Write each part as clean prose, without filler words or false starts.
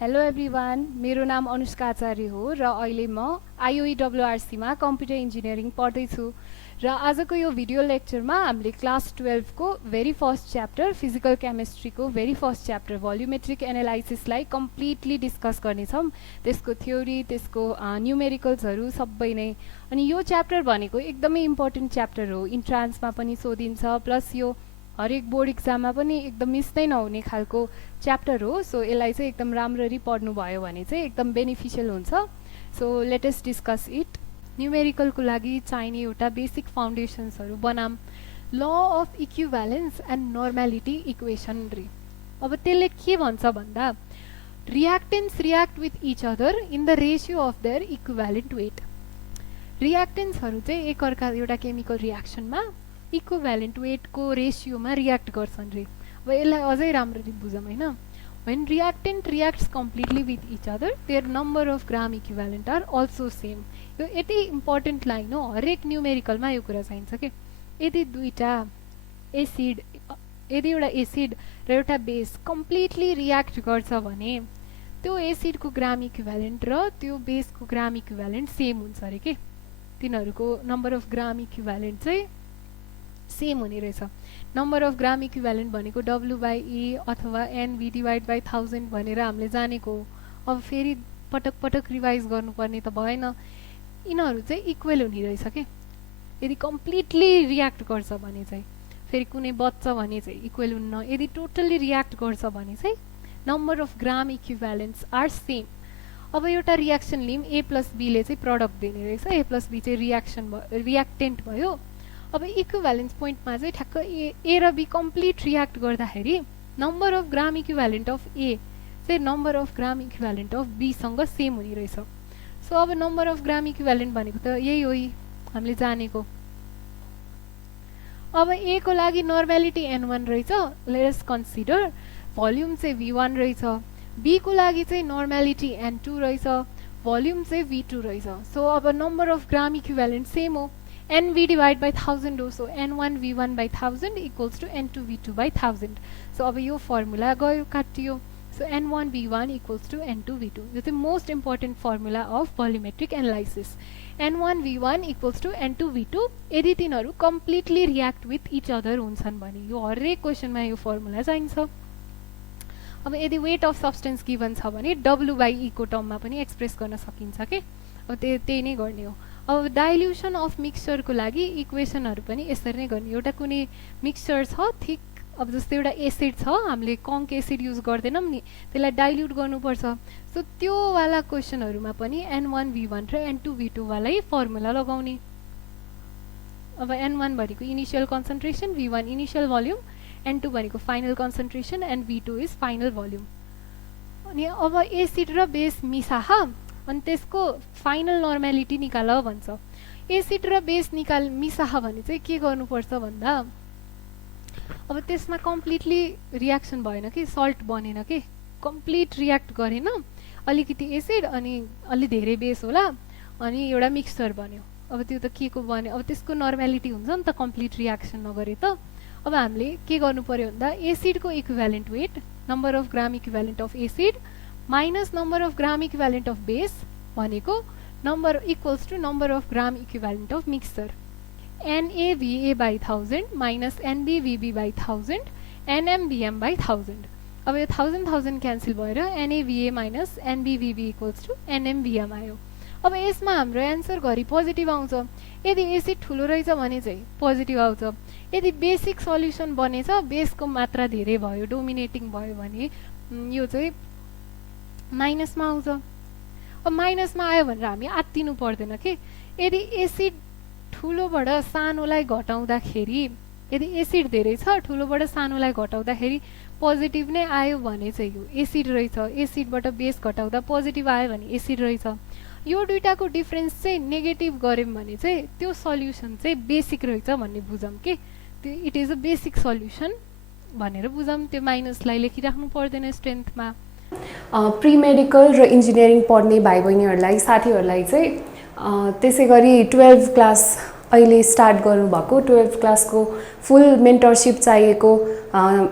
Hello everyone, मेरो नाम अनुष्का आचार्य हो र अहिले म IOEWRC मा कम्प्युटर इन्जिनियरिङ पढ्दैछु र आजको यो भिडियो लेक्चरमा हामीले क्लास 12 को भेरी फर्स्ट च्याप्टर फिजिकल केमिस्ट्रीको भेरी फर्स्ट च्याप्टर भोल्युमेट्रिक एनालाइसिसलाई कम्प्लिटली डिस्कस गर्नेछौँ। त्यसको थ्योरी, त्यसको न्युमेरिकल्सहरू सबै नै। अनि यो च्याप्टर भनेको एकदमै इम्पोर्टेन्ट च्याप्टर हो, इन्ट्रान्समा पनि सोधिन्छ, प्लस यो हरेक बोर्ड इक्जाममा पनि एकदम मिस नै नहुने खालको च्याप्टर हो। सो यसलाई चाहिँ एकदम राम्ररी पढ्नु भयो भने चाहिँ एकदम बेनिफिसियल हुन्छ। So let us discuss it. न्युमेरिकलको लागि चाहिने एउटा बेसिक फाउन्डेसन्सहरू बनाम law of equivalence and normality equation रे। अब त्यसले के भन्छ भन्दा reactants react with each other in the ratio of their equivalent weight. रियाक्टेन्ट्सहरू चाहिँ एकअर्का एउटा केमिकल रियाक्सनमा इक्विभ्यालेन्ट वेटको रेसियोमा रियाक्ट गर्छन् रे। अब यसलाई अझै राम्ररी बुझौँ हैन। When reactant reacts completely with each other, their number of gram equivalent are also same. यो यति इम्पोर्टेन्ट लाइन हो, हरेक न्युमेरिकलमा यो कुरा चाहिन्छ के। यदि दुईटा एसिड, यदि एउटा एसिड र एउटा बेस कम्प्लिटली रियाक्ट गर्छ भने त्यो एसिडको ग्राम इक्विभ्यालेन्ट र त्यो बेसको ग्राम इक्विभ्यालेन्ट सेम हुन्छ अरे के। तिनीहरूको नम्बर अफ ग्राम इक्विभ्यालेन्ट चाहिँ सेम हुने रहेछ। नम्बर अफ ग्राम इक्विभ्यालेन्ट भनेको W/E अथवा NV डिभाइड बाई 1000 भनेर हामीले जानेको हो। अब फेरि पटक पटक रिभाइज गर्नुपर्ने त भएन। यिनीहरू चाहिँ इक्वल हुने रहेछ के। यदि कम्प्लिटली रियाक्ट गर्छ भने चाहिँ, फेरि कुनै बच्छ भने चाहिँ इक्वल हुन्न। यदि टोटल्ली रियाक्ट गर्छ भने चाहिँ number of gram equivalents are same. अब एउटा रियाक्सन लिम A प्लस बीले चाहिँ प्रडक्ट दिने रहेछ, A प्लस बी चाहिँ रियाक्टेन्ट भयो। अब इक्विभ्यालेन्स पोइन्टमा चाहिँ ठ्याक्क ए र बी कम्प्लिट रियाक्ट गर्दाखेरि number of gram equivalent of A चाहिँ number of gram equivalent of बीसँग सेम हुने रहेछ। सो अब नम्बर अफ ग्राम इक्विभ्यालेन्ट भनेको त यही हो, हामीले जानेको। अब ए को लागि नर्मालिटी N1 रहेछ, लेट अस कन्सिडर। भोल्युम चाहिँ V1 रहेछ। बी को लागि चाहिँ नर्मालिटी N2 रहेछ, भोल्युम चाहिँ V2 रहेछ। सो अब number of gram equivalent same हो, NV डिवाइड बाई 1000 हो। So N1 V1 by 1000 equals to N2 V2 by 1000। So अब यो फर्मुला गयो, काटियो। So N1 V1 equals to N2 V2। यो चाहिँ most important formula of volumetric analysis. N1 V1 equals to N2 V2 यदि तिनीहरू completely react with each other हुन्छन् भने। यो हरेक क्वेसनमा यो फर्मुला चाहिन्छ। अब यदि वेट अफ सब्सटेन्स गिभन छ भने W/E को टर्ममा पनि एक्सप्रेस गर्न सकिन्छ के। अब त्यही नै गर्ने हो। अब डाइल्युसन अफ मिक्सचरको लागि इक्वेसनहरू पनि यसरी नै गर्ने। एउटा कुनै मिक्सचर छ ठिक, अब जस्तै एउटा एसिड छ, हामीले कङ्क एसिड युज गर्दैनौँ नि, त्यसलाई डाइल्युट गर्नुपर्छ। सो त्यो वाला क्वेसनहरूमा पनि N1 V1 र N2 V2 वालै फर्मुला लगाउने। अब N1 भनेको initial concentration, V1 initial volume, N2 भनेको final concentration and V2 is final volume. अनि अब एसिड र बेस मिसाह अनि त्यसको फाइनल नर्मालिटी निकाल भन्छ। एसिड र बेस मिसाह भने चाहिँ के गर्नुपर्छ भन्दा अब त्यसमा कम्प्लिटली रियाक्सन भएन कि, सल्ट बनेन कि, कम्प्लिट रियाक्ट गरेन, अलिकति एसिड अनि अलि धेरै बेस होला अनि एउटा मिक्सचर बन्यो। अब त्यो त के को बन्यो, अब त्यसको नर्मालिटी हुन्छ नि त कम्प्लिट रियाक्सन नगरे त। अब हामीले के गर्नु पर्यो भन्दा एसिडको equivalent weight, number of gram equivalent of acid minus number of gram equivalent of base भनेको number equals to number of gram equivalent of mixture. NaVa by 1000 minus NbVb by 1000 NmVm by 1000। अब यो 1000 cancel भएर NaVa minus NbVb equals to NmVm आयो। अब यसमा हाम्रो answer घरि positive आउँछ। यदि एसिड ठुलो रहेछ भने चाहिँ पोजिटिभ आउँछ। यदि बेसिक सल्युसन बनेछ, बेसको मात्रा धेरै भयो, डोमिनेटिङ भयो भने यो चाहिँ माइनसमा आउँछ। अब माइनसमा आयो भनेर हामी आत्तिनु पर्दैन कि। यदि एसिड ठुलोबाट सानोलाई घटाउँदाखेरि, यदि एसिड धेरै छ ठुलोबाट सानोलाई घटाउँदाखेरि पोजिटिभ नै आयो भने चाहिँ यो एसिड रहेछ, एसिडबाट बेस घटाउँदा पोजिटिभ आयो भने एसिड रहेछ। यो दुईटाको डिफरेन्स चाहिँ नेगेटिभ गऱ्यौँ भने चाहिँ त्यो सल्युसन चाहिँ बेसिक रहेछ भन्ने बुझौँ कि। त्यो it is a basic solution भनेर बुझौँ। त्यो माइनसलाई लेखिराख्नु पर्दैन स्ट्रेन्थमा। प्री मेडिकल र इन्जिनियरिङ पढ्ने भाइ बहिनीहरूलाई, साथीहरूलाई चाहिँ त्यसै गरी 12 क्लास अहिले स्टार्ट गर्नुभएको 12th क्लासको फुल मेन्टरसिप चाहिएको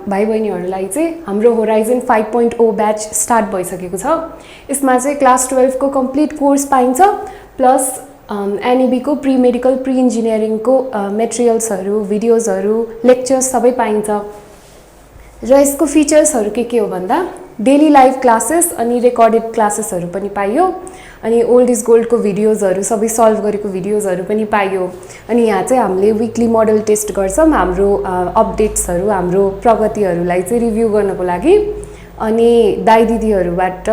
भाइ बहिनीहरूलाई चाहिँ हाम्रो होराइजन 5.0 ब्याच स्टार्ट भइसकेको छ। यसमा चाहिँ क्लास 12 को कम्प्लिट कोर्स पाइन्छ, प्लस एनइबीको प्री मेडिकल प्री इन्जिनियरिङको मेटेरियल्सहरू, भिडियोजहरू, लेक्चर्स सबै पाइन्छ। र यसको फिचर्सहरू के हो भन्दा डेली लाइभ क्लासेस अनि रेकर्डेड क्लासेसहरू पनि पाइयो, अनि ओल्ड इज गोल्डको भिडियोजहरू सबै सल्भ गरेको भिडियोजहरू पनि पाइयो। अनि यहाँ चाहिँ हामीले विकली मोडल टेस्ट गर्छौँ हाम्रो अपडेट्सहरू, हाम्रो प्रगतिहरूलाई चाहिँ रिभ्यू गर्नको लागि। अनि दाइ दिदीहरूबाट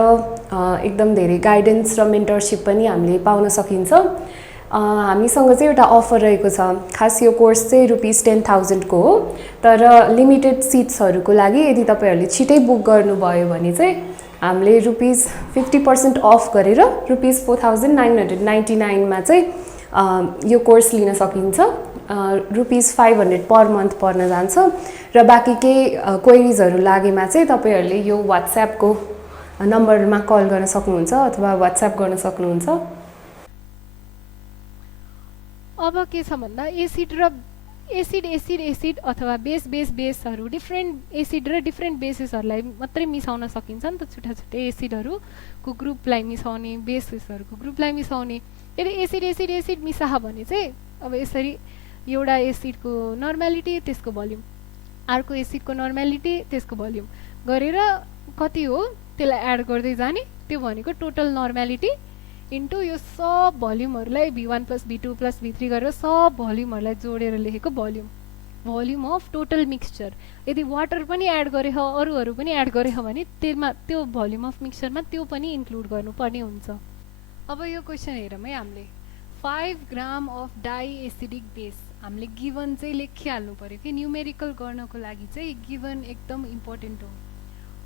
एकदम धेरै गाइडेन्स र मेन्टरसिप पनि हामीले पाउन सकिन्छ। हामीसँग चाहिँ एउटा अफर रहेको छ। खास यो कोर्स चाहिँ ₹10,000 को हो, तर लिमिटेड सिट्सहरूको लागि यदि तपाईँहरूले छिटै बुक गर्नुभयो भने चाहिँ हामीले ₹50% अफ गरेर ₹4,999 मा चाहिँ यो कोर्स लिन सकिन्छ। ₹500 पर मन्थ पर्न जान्छ। र बाँकी केही क्वेरिजहरू लागेमा चाहिँ तपाईँहरूले यो वाट्सएपको नम्बरमा कल गर्न सक्नुहुन्छ अथवा वाट्सएप गर्न सक्नुहुन्छ। अब के छ भन्दा एसिड र एसिड अथवा बेसहरू डिफ्रेन्ट एसिड र डिफ्रेन्ट बेसेसहरूलाई मात्रै मिसाउन सकिन्छ नि त। छुट्टा छुट्टै एसिडहरूको ग्रुपलाई मिसाउने, बेसेसहरूको ग्रुपलाई मिसाउने। यदि एसिड मिसाहा भने चाहिँ अब यसरी एउटा एसिडको नर्मालिटी त्यसको भोल्युम, अर्को एसिडको नर्मालिटी त्यसको भोल्युम गरेर कति हो त्यसलाई एड गर्दै जाने। त्यो भनेको टोटल नर्मालिटी इन्टु यो सब भोल्युमहरूलाई V1 + V2 + V3 गरेर सब भोल्युमहरूलाई जोडेर लेखेको भोल्युम अफ टोटल मिक्सचर। यदि वाटर पनि एड गरे हो, अरूहरू पनि एड गरे हो भने त्यसमा त्यो भोल्युम अफ मिक्सचरमा त्यो पनि इन्क्लुड गर्नुपर्ने हुन्छ। अब यो क्वेसन हेरौँ है हामीले। 5 gram of diacidic base हामीले गिभन चाहिँ लेखिहाल्नु पऱ्यो कि न्युमेरिकल गर्नको लागि चाहिँ गिभन एकदम इम्पोर्टेन्ट हो।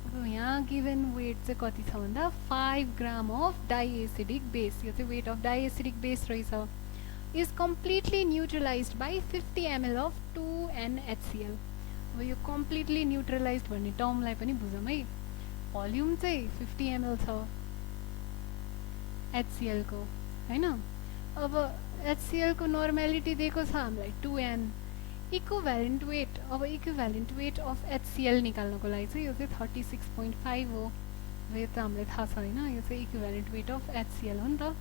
अब यहाँ गिभन वेट चाहिँ कति छ भन्दा 5 gram of diacidic base. यो चाहिँ weight of diacidic base रहेछ। Is completely neutralized by 50 ml of 2NHCl। अब यो कम्प्लिटली न्युट्रलाइज्ड भन्ने टर्मलाई पनि बुझौँ है। भोल्युम चाहिँ 50 ml छ HCl को, हैन। अब HCl को नर्मालिटी दिएको छ हामीलाई 2N। इक्विभ्यालेन्ट वेट, अब इक्विभ्यालेन्ट वेट अफ HCl निकाल्नको लागि चाहिँ यो चाहिँ 36.5 हो। यो त हामीलाई थाहा छ हैन, यो चाहिँ इक्विभ्यालेन्ट वेट अफ HCl हो नि त।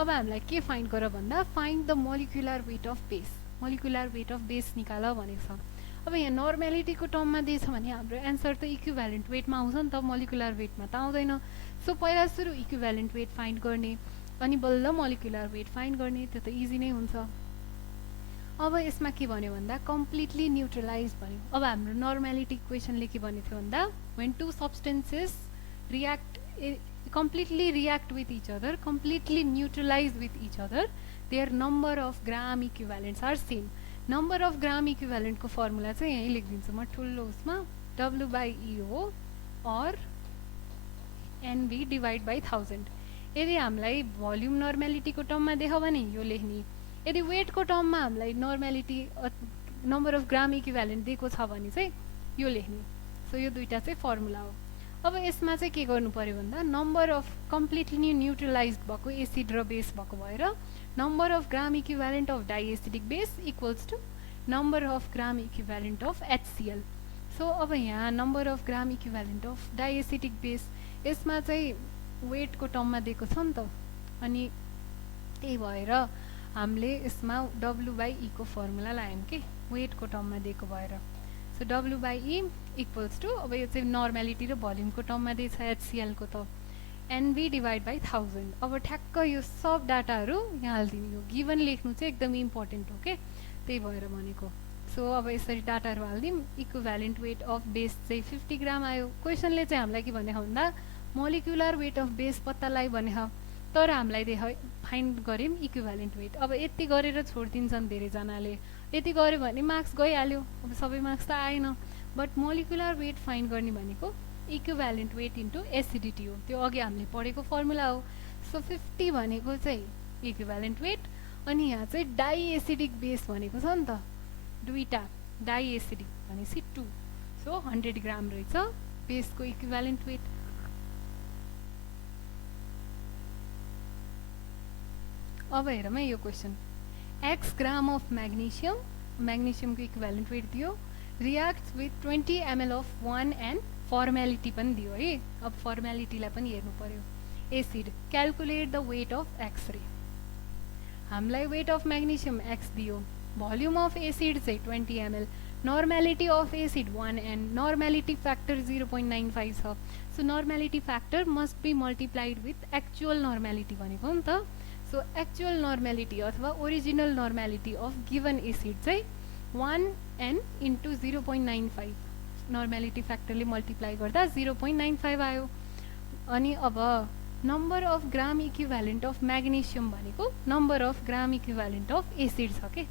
अब हामीलाई के फाइन्ड गर भन्दा find the molecular weight of base, molecular weight of base निकाल भनेको छ। अब यहाँ नर्मालिटीको टर्ममा दिएछ भने हाम्रो एन्सर त इक्विभ्यालेन्ट वेटमा आउँछ नि त, मोलिकुलर वेटमा त आउँदैन। सो पहिला सुरु इक्विभ्यालेन्ट वेट फाइन्ड गर्ने अनि बल्ल मोलिकुलर वेट फाइन्ड गर्ने, त्यो त इजी नै हुन्छ। अब यसमा के भन्यो भन्दा कम्प्लिटली न्युट्रलाइज भन्यो। अब हाम्रो नर्मालिटी इक्वेसनले के भनेको थियो भन्दा when two substances react completely react with each other, completely neutralize with each other, their number of gram equivalents are same. Number of gram equivalent को फर्मुला चाहिँ यही लेखिदिन्छु म ठुलो उसमा, W/E हो और NV डिवाइड बाई 1000। यदि हामीलाई भोल्युम नर्मालिटी को टर्ममा देखायो भने यो लेख्ने, यदि वेट को टर्ममा हामीलाई normality number of gram equivalent दिएको छ भने चाहिँ यो लेख्ने। सो यो दुईटा चाहिँ फर्मुला हो। अब यसमा चाहिँ के गर्नु पर्यो भन्दा नम्बर अफ कम्प्लिटली न्युट्रलाइज्ड भएको एसिड र बेस भएको भएर number of gram equivalent of diacidic base equals to number of gram equivalent of HCl। So अब यहाँ number of gram equivalent of diacidic base यसमा चाहिँ वेटको टर्ममा दिएको छ नि त, अनि त्यही भएर हामीले यसमा W/E को फर्मुला लायौँ कि वेटको टर्ममा दिएको भएर। सो W/E इक्वल्स टु, अब यो चाहिँ नर्मालिटी र भोल्युमको टर्ममा दिएछ HCl को त NV डिवाइड बाई 1000। अब ठ्याक्क यो सब डाटाहरू यहाँ हालिदिनु, यो गिभन लेख्नु चाहिँ एकदम इम्पोर्टेन्ट हो के, त्यही भएर भनेको। सो अब यसरी डाटाहरू हालिदिउँ। इक्विभ्यालेन्ट वेट अफ बेस चाहिँ 50 ग्राम आयो। क्वेसनले चाहिँ हामीलाई के भनेको भन्दा मोलिकुलर वेट अफ बेस पत्ता लगाइ भनेको, तर हामीलाई देखायो फाइन्ड गऱ्यौँ इक्विभ्यालेन्ट वेट। अब यति गरेर छोडिदिन्छन् धेरैजनाले, यति गऱ्यो भने मार्क्स गइहाल्यो, अब सबै मार्क्स त आएन। बट मोलिकुलर वेट फाइन्ड गर्ने भनेको इक्विभ्यालेन्ट वेट इन्टु एसिडिटी हो, त्यो अघि हामीले पढेको फर्मुला हो। सो 50 भनेको चाहिँ इक्विभ्यालेन्ट वेट, अनि यहाँ चाहिँ डाई एसिडिक बेस भनेको छ नि त, दुईटा डाई एसिडिक भनेपछि 2, सो 100 ग्राम रहेछ बेसको इक्विभ्यालेन्ट वेट। अब हेरौँ है यो question. x gram of magnesium, म्याग्नेशियमको इक्विभ्यालेन्ट वेट दियो, reacts with 20 ml of 1 and formality पनि दियो है। अब फर्मेलिटीलाई पनि हेर्नु पर्यो। Acid, calculate the weight of X रे। हामीलाई वेट अफ म्याग्नेशियम एक्स दियो, भोल्युम अफ एसिड चाहिँ 20 ml, normality of acid 1 and normality factor 0.95 छ। So normality factor must be multiplied with actual normality भनेको नि त। सो एक्चुअल नर्मालिटी अथवा original normality of given acid चाहिँ 1 n into 0.95, normality फ्याक्टरले multiply गर्दा 0.95 आयो। अनि अब number of gram equivalent of magnesium भनेको number of gram equivalent of acid छ के।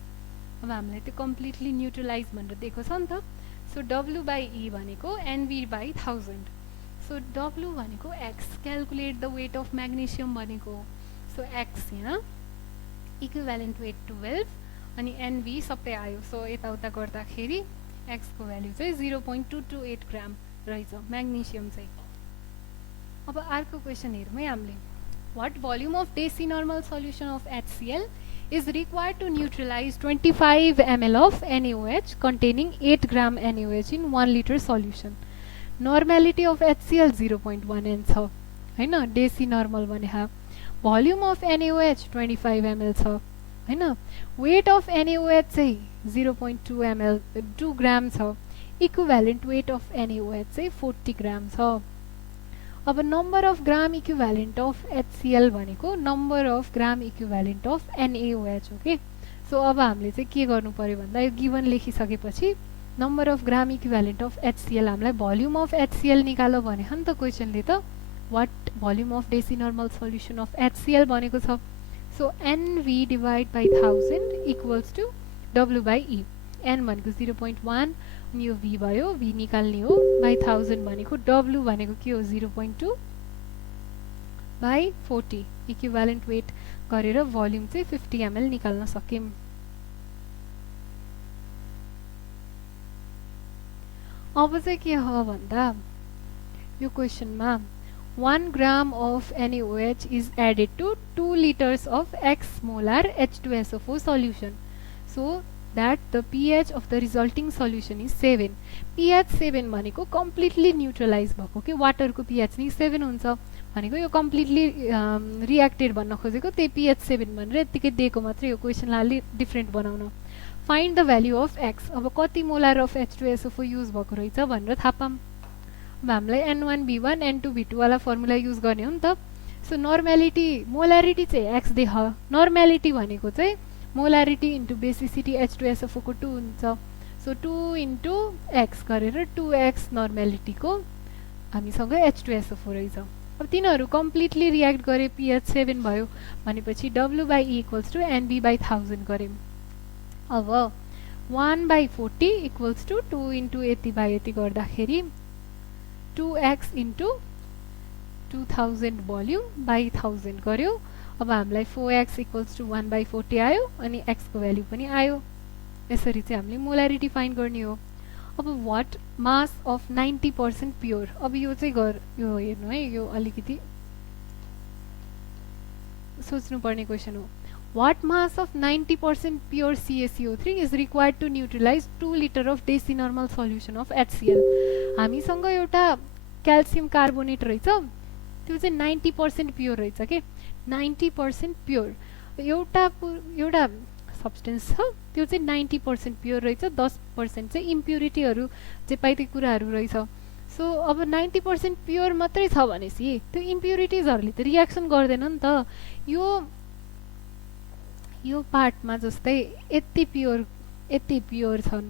अब हामीलाई त्यो कम्प्लिटली न्युट्रलाइज भनेर दिएको छ नि त। सो W बाई E भनेको NV बाई 1000। सो W भनेको x, calculate the weight of magnesium भनेको। सो एक्स होइन, इक्विभ्यालेन्ट वेट 12 अनि NV सबै आयो। सो यताउता गर्दाखेरि एक्सको भ्याल्यु चाहिँ 0.228 ग्राम रहेछ म्याग्नेशियम चाहिँ। अब अर्को क्वेसन हेरौँ है हामीले। What volume of deci normal solution of HCl is required to neutralize 25 ml of NaOH containing 8 gram NaOH in 1 liter solution. Normality of HCl 0.1 n छ हैन, डेसी नर्मल भने। भोल्युम अफ NaOH 25 ml छ हैन। Weight of NaOH चाहिँ 0.2 ml 2 ग्राम छ। Equivalent weight of NaOH चाहिँ 40 ग्राम छ। अब number of gram equivalent of HCl भनेको number of gram equivalent of NaOH हो कि। सो अब हामीले चाहिँ के गर्नु पर्यो भन्दा यो गिवन लेखिसकेपछि number of gram equivalent of HCl हामीलाई भोल्युम अफ HCl निकालो भने हो नि त क्वेसनले त। What volume of deci normal solution of HCl भनेको छ। So NV divide by 1000 equals to W by E। N भनेको 0.1 अनि यो V भयो, V निकाल्ने हो, बाई 1000 भनेको W भनेको के हो 0.2 बाई 40। इक्विभ्यालेन्ट वेट गरेर भोल्युम चाहिँ 50 ml निकाल्न सक्यौँ। अब चाहिँ के हो भन्दा यो क्वेसनमा 1 gram of NaOH is added to 2 liters of X molar H2SO4 solution so that the pH of the resulting solution is 7. pH 7 भनेको completely neutralize भएको कि वाटरको pH नि 7 हुन्छ भनेको यो completely reacted भन्न खोजेको त्यही pH 7 भनेर यतिकै दिएको मात्रै यो क्वेसनलाई अलि डिफरेन्ट बनाउन। Find the value of X, अब कति मोलार अफ H2SO4 युज भएको रहेछ भनेर थाहा पाऊँ। अब हामीलाई N1B1 N2B2 वाला फर्मुला युज गर्ने हो नि त। सो नर्मालिटी मोलारिटी चाहिँ X देख, नर्मालिटी भनेको चाहिँ मोलारिटी इन्टु बेसिसिटी H2SO4 को 2 हुन्छ। सो 2 इन्टु X गरेर 2X नर्मालिटीको हामीसँग H2SO4 रहेछ। अब तिनीहरू कम्प्लिटली रियाक्ट गरे pH 7 भयो भनेपछि W by E equals to NB by 1000 गऱ्यौँ। अब 1 बाई 40 इक्वल्स टु 2 इन्टु यति बाई यति गर्दाखेरि 2x इन्टु 2000 भोल्युम बाई 1000 गर्यो। अब हामीलाई 4x इक्वल्स टु 1 बाई 40 आयो अनि x को भ्याल्यु पनि आयो। यसरी चाहिँ हामीले मोलारिटी फाइन्ड गर्ने हो। अब वाट मास अफ 90% प्योर, अब यो चाहिँ यो हेर्नु है, यो अलिकति सोच्नुपर्ने क्वेसन हो। What mass of 90% pure CaCO3 is required to neutralize 2 liter of deci normal solution of HCl? हामीसँग एउटा क्याल्सियम कार्बोनेट रहेछ, त्यो चाहिँ 90% प्योर रहेछ के, 90% प्योर। एउटा सब्सटेन्स छ त्यो चाहिँ 90% प्योर रहेछ, 10% चाहिँ इम्प्युरिटीहरू जे पाइ त्यो कुराहरू रहेछ। सो अब 90% प्योर मात्रै छ भनेपछि त्यो इम्प्युरिटिजहरूले त रियाक्सन गर्दैन नि त। यो पार्टमा जस्तै यति प्योर छन्,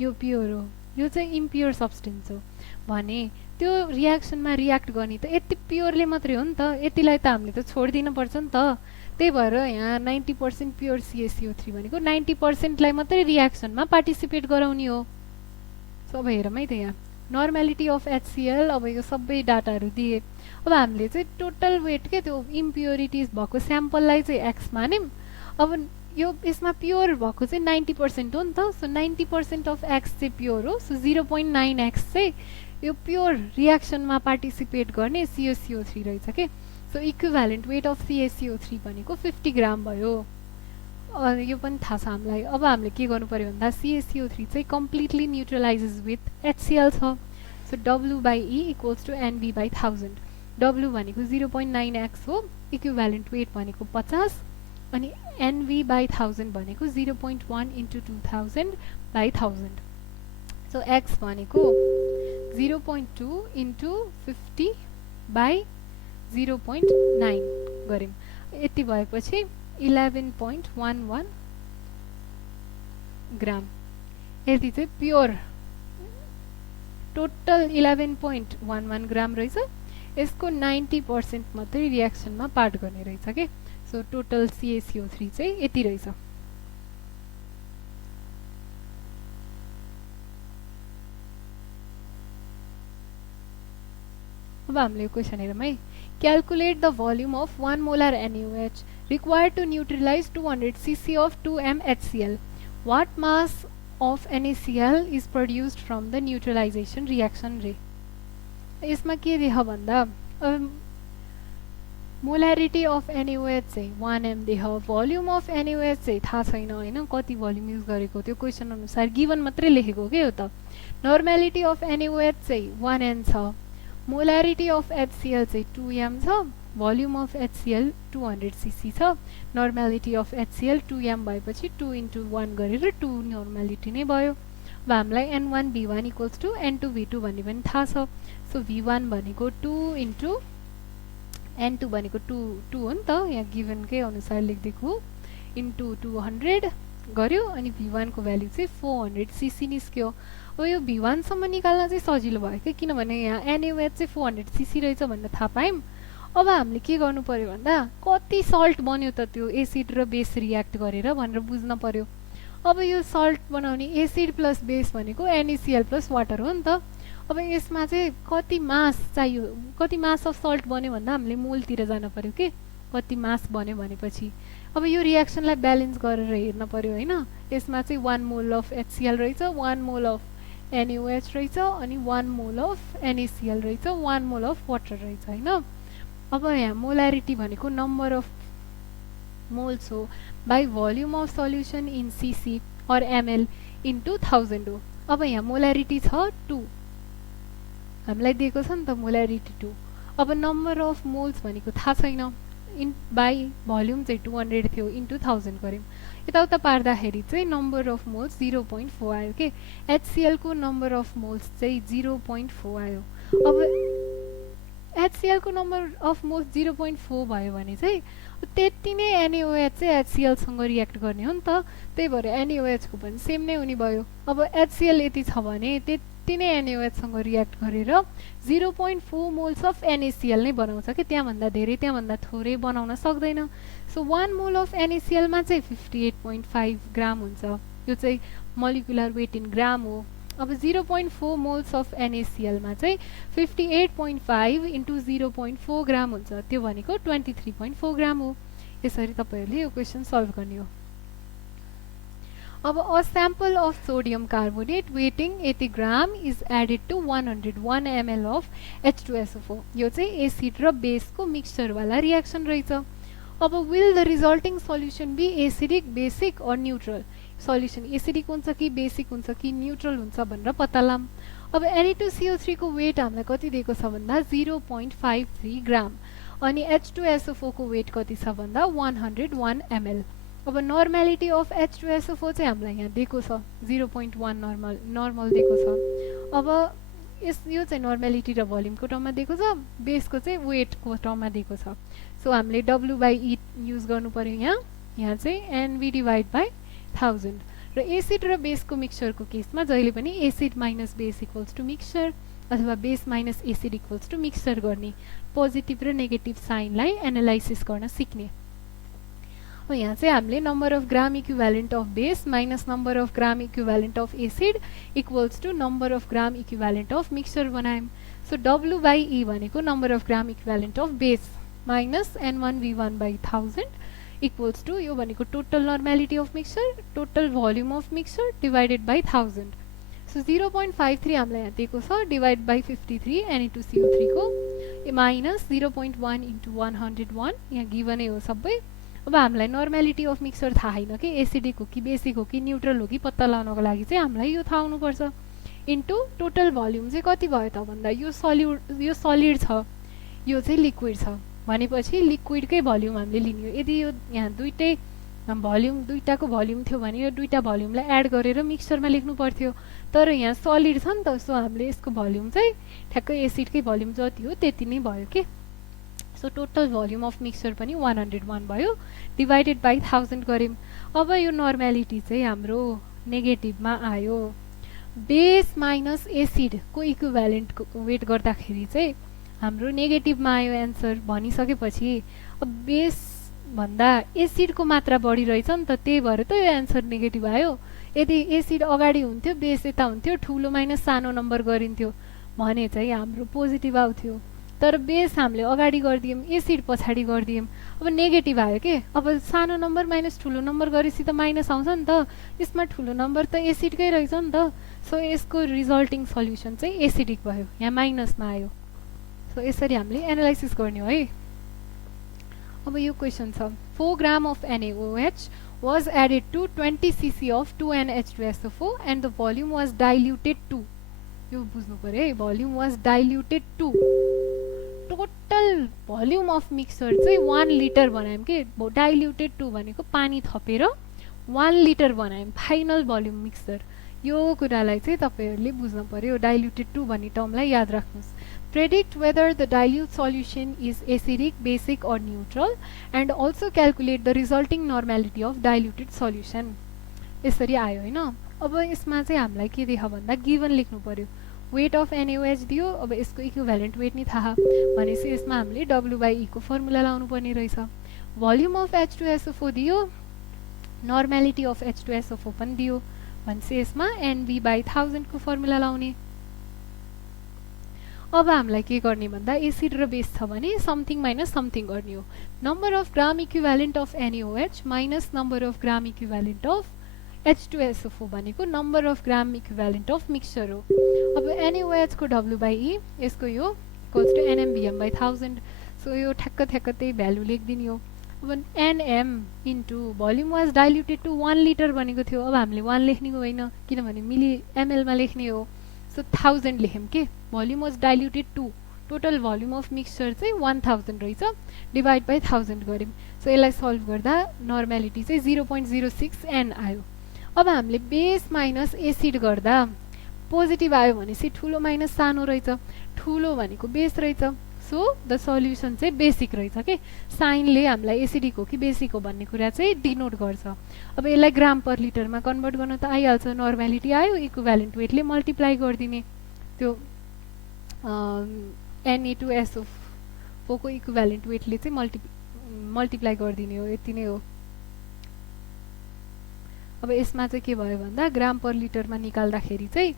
यो प्योर हो, यो चाहिँ इम्प्योर सब्सटेन्स हो भने त्यो रियाक्सनमा रियाक्ट गर्ने त यति प्योरले मात्रै हो नि त, यतिलाई त हामीले त छोडिदिनु पर्छ नि त। त्यही भएर यहाँ 90% प्योर CaCO3 भनेको 90%लाई मात्रै रियाक्सनमा पार्टिसिपेट गराउने हो। सो अब हेरौँ है त यहाँ नर्मालिटी अफ HCl, अब यो सबै डाटाहरू दिए। अब हामीले चाहिँ टोटल वेट के त्यो इम्प्योरिटिज भएको स्याम्पललाई चाहिँ X मान्यौँ। अब यो यसमा प्योर भएको चाहिँ 90% हो नि त। सो 90% अफ X चाहिँ प्योर हो। सो 0.9X चाहिँ यो प्योर रियाक्सनमा पार्टिसिपेट गर्ने CaCO3 रहेछ के। So equivalent weight of CaCO3 भनेको 50 ग्राम भयो। यो पनि थाहा छ हामीलाई। अब हामीले के गर्नु पर्यो भन्दा CaCO3 चाहिँ कम्प्लिटली न्युट्रलाइजेस विथ HCl छ। So W/E equals to NV/1000। W भनेको 0.9x हो, इक्विभ्यालेन्ट वेट भनेको 50 अनि NV/1000 भनेको 0.1 इन्टु 2000/1000। सो x भनेको 0.2 इन्टु 50/0.9 गऱ्यौँ। यति भएपछि 11.11 ग्राम। यति चाहिँ प्योर टोटल 11.11 ग्राम रहेछ। यसको 90% मात्रै रियाक्सनमा पार्ट गर्ने रहेछ के। सो टोटल CaCO3 चाहिँ यति रहेछ। अब हामीले क्वेसन हेरौँ है। Calculate the volume of 1 molar NaOH required to neutralize 200 cc of 2M-HCl. What mass of NaCl is produced from the neutralization reaction ray? यसमा के देख भन्दा मोलारिटी अफ NaOH चाहिँ 1m देख, भोल्युम अफ NaOH चाहिँ थाहा छैन हैन, कति भोल्युम युज गरेको त्यो क्वेसन अनुसार गिवन मात्रै लेखेको के हो त। नर्मालिटी अफ NaOH चाहिँ 1n छ, मोलारिटी अफ HCl चाहिँ 2m छ, भोल्युम अफ HCl 200 cc छ, नर्मालिटी अफ HCl 2m भएपछि 2 इन्टु 1 गरेर 2 नर्मालिटी नै भयो। अब हामीलाई N1V1 इक्वल्स टु N2V2 भन्ने पनि थाहा छ। सो V1 भनेको 2 इन्टु N2 भनेको 2 हो नि त, यहाँ गिभनकै अनुसार लेखिदिएको, इन्टु 200 गर्यो अनि V1 को भ्यालु चाहिँ 400 cc निस्क्यो। अब यो V1 सम्म निकाल्न चाहिँ सजिलो भयो कि, किनभने यहाँ NaOH चाहिँ 400 cc रहेछ भनेर थाहा पायौँ। अब हामीले के गर्नु पर्यो भन्दा कति सल्ट बन्यो त त्यो एसिड र बेस रियाक्ट गरेर भनेर बुझ्न पर्यो। अब यो सल्ट बनाउने एसिड प्लस बेस भनेको NaCl प्लस वाटर हो नि त। अब यसमा चाहिँ कति मास चाहियो, कति मास अफ सल्ट बन्यो भन्दा हामीले मोलतिर जान पर्यो के, कति मास बन्यो भनेपछि। अब यो रियाक्सनलाई ब्यालेन्स गरेर हेर्न पर्यो हैन। यसमा चाहिँ 1 मोल अफ HCl रहेछ, 1 मोल अफ NaOH रहेछ अनि 1 मोल अफ NaCl रहेछ, 1 मोल अफ वाटर रहेछ हैन। अब यहाँ मोलारिटी भनेको नम्बर अफ मोल्स हो by volume of solution in cc और ml इन्टु 1000 हो। अब यहाँ मोलारिटी छ 2, हामीलाई दिएको छ नि त मोलारिटी 2। अब नम्बर अफ मोल्स भनेको थाहा छैन, इन बाई भोल्युम चाहिँ 200 थियो इन्टु 1000 गऱ्यौँ। यताउता पार्दाखेरि चाहिँ नम्बर अफ मोल्स 0.4 आयो के, HCl को नम्बर अफ मोल्स चाहिँ 0.4 आयो। अब HCl को नम्बर अफ मोल्स 0.4 भयो भने चाहिँ त्यति नै NaOH चाहिँ HCl सँग रियाक्ट गर्ने हो नि त, त्यही भएर NaOH को पनि सेम नै हुने भयो। अब HCl यति छ भने त्यति नै NaOH सँग रियाक्ट गरेर 0.4 मोल्स अफ NaCl नै बनाउँछ कि, त्यहाँभन्दा धेरै त्यहाँभन्दा थोरै बनाउन सक्दैन। सो 1 मोल अफ NaCl मा चाहिँ 58.5 ग्राम हुन्छ, यो चाहिँ मोलिकुलर वेट इन ग्राम हो। अब 0.4 मोल्स अफ NaCl मा चाहिँ 58.5 इन्टु 0.4 ग्राम हुन्छ, त्यो भनेको 23.4 ग्राम हो। यसरी तपाईहरुले यो क्वेशन सल्भ गर्ने हो। अब a sample of sodium carbonate weighing 80 gram is added to 101 ml of H2SO4। यो चाहिँ एसिड र बेसको मिक्सचर वाला रियाक्सन रहेछ। अब will the resulting solution be acidic, basic or neutral? Solution acidic हुन्छ कि बेसिक हुन्छ कि न्यूट्रल हुन्छ भनेर पत्ता लाम। अब Na2CO3 को वेट हामीलाई कति दिएको छ भन्दा 0.53 ग्राम अनि H2SO4 को वेट कति छ भन्दा 101 ml। अब नर्मालिटी अफ H2SO4 चाहिँ हामीलाई यहाँ दिएको छ 0.1 नर्मल दिएको छ। अब यो चाहिँ नर्मालिटी र भोल्युमको टर्ममा दिएको छ, बेसको चाहिँ वेटको टर्ममा दिएको छ। सो हामीले W/E युज गर्नु पर्यो यहाँ चाहिँ NV डिभाइड बाइ 1000। र एसिड र बेसको मिक्सचरको केसमा जहिले पनि acid minus base equals to mixture अथवा base minus acid equals to mixture गर्ने, पोजिटिभ र नेगेटिभ साइनलाई एनालाइसिस गर्न सिक्ने। अब यहाँ चाहिँ हामीले number of gram equivalent of base minus number of gram equivalent of acid equals to number of gram equivalent of mixture बनायौँ। सो W/E भनेको number of gram equivalent of base minus N1V1/1000 equals to यो भनेको total normality of mixture, total volume of mixture divided by 1000। So 0.53 हामीलाई यहाँ दिएको छ divide by 53 Na2CO3 को minus 0.1 into 101 यहाँ गिभनै हो सबै अब हामीलाई नर्मालिटी अफ मिक्सचर थाहा छैन कि एसिडिक हो कि बेसिक हो कि न्युट्रल हो कि पत्ता लगाउनको लागि चाहिँ हामीलाई यो थाहा हुनुपर्छ इन्टु टोटल भल्युम चाहिँ कति भयो त भन्दा यो सलिड छ यो चाहिँ लिक्विड छ भनेपछि लिक्विडकै भल्युम हामीले लिने हो यदि यो यहाँ दुईटै भल्युम दुईटाको भल्युम थियो भने यो दुईटा भल्युमलाई एड गरेर मिक्सचरमा लेख्नु पर्थ्यो तर यहाँ सलिड छ नि त सो हामीले यसको भल्युम चाहिँ ठ्याक्कै एसिडकै भल्युम जति हो त्यति नै भयो कि so total volume of mixture पनि 101 भयो डिभाइडेड बाई 1000 गऱ्यौँ अब यो नर्मालिटी चाहिँ हाम्रो नेगेटिभमा आयो बेस माइनस एसिडको इक्विभ्यालेन्टको वेट गर्दाखेरि चाहिँ हाम्रो नेगेटिभमा आयो एन्सर भनिसकेपछि अब बेस भन्दा एसिडको मात्रा बढी रहेछ नि त त्यही भएर त यो एन्सर नेगेटिभ आयो यदि एसिड अगाडि हुन्थ्यो बेस यता हुन्थ्यो ठुलो माइनस सानो नम्बर गरिन्थ्यो भने चाहिँ हाम्रो पोजिटिभ आउँथ्यो तर बेस हामीले अगाडि गरिदियौँ एसिड पछाडि गरिदियौँ अब नेगेटिभ आयो के अब सानो नम्बर माइनस ठुलो नम्बर गरेपछि त माइनस आउँछ नि त यसमा ठुलो नम्बर त एसिडकै रहेछ नि त सो यसको रिजल्टिङ सल्युसन चाहिँ एसिडिक भयो यहाँ माइनसमा आयो सो यसरी हामीले एनालाइसिस गर्ने हो है अब यो क्वेसन छ 4 ग्राम of NaOH was added to 20 cc of 2NH2SO4 and the volume was diluted to यो बुझ्नु पर्यो है volume was diluted to total volume of mixture चाहिँ 1 लिटर बनायौँ कि डाइल्युटेड टु भनेको पानी थपेर 1 लिटर बनायौँ फाइनल भल्युम मिक्सचर यो कुरालाई चाहिँ तपाईँहरूले बुझ्नु पर्यो डाइल्युटेड टु भन्ने टर्मलाई याद राख्नुहोस् predict whether the dilute solution is acidic, basic or neutral and also calculate the resulting normality of diluted solution यसरी आयो हैन अब यसमा चाहिँ हामीलाई के देखा भन्दा गिवन लेख्नु पर्यो वेट अफ NaOH दियो अब यसको इक्विभ्यालेन्ट वेट नि थाहा भनेपछि यसमा हामीले W/E को फर्मुला लाउनु पर्ने रहेछ भोल्युम अफ H2SO4 दियो नर्मालिटी अफ H2SO4 पनि दियो भनेपछि यसमा NV/1000 को फर्मुला लाउने अब हामीलाई के गर्ने भन्दा एसिड र बेस छ भने समथिङ माइनस समथिङ गर्ने हो number of gram equivalent of NaOH minus number of gram equivalent of H2SO4 भनेको number of gram equivalent of mixture हो अब NaOH को W/E यसको यो इक्वल्स टु NmVm/1000 सो यो ठ्याक्क त्यही भ्यालु लेखिदिने हो अब NM into volume was diluted to 1 litre भनेको थियो अब हामीले 1 लेख्ने होइन किनभने मिली एमएलमा लेख्ने हो सो 1000 लेख्यौँ के volume was diluted to total volume of mixture चाहिँ 1000 रहेछ डिभाइड बाई 1000 गऱ्यौँ सो यसलाई सल्भ गर्दा नर्मालिटी चाहिँ 0.06 N आयो अब हामीले बेस माइनस एसिड गर्दा पोजिटिभ आयो भनेपछि ठुलो माइनस सानो रहेछ ठुलो भनेको बेस रहेछ सो द सल्युसन चाहिँ बेसिक रहेछ के साइनले हामीलाई एसिडिक हो कि बेसिक हो भन्ने कुरा चाहिँ डिनोट गर्छ अब यसलाई ग्राम पर लिटरमा कन्भर्ट गर्न त आइहाल्छ नर्मालिटी आयो इक्विभ्यालेन्ट वेटले मल्टिप्लाई गरिदिने त्यो Na2SO4 को इक्विभ्यालेन्ट वेटले चाहिँ मल्टिप्लाई गरिदिने हो यति नै हो अब यसमा चाहिँ के भयो भन्दा ग्राम पर लिटरमा निकाल्दाखेरि चाहिँ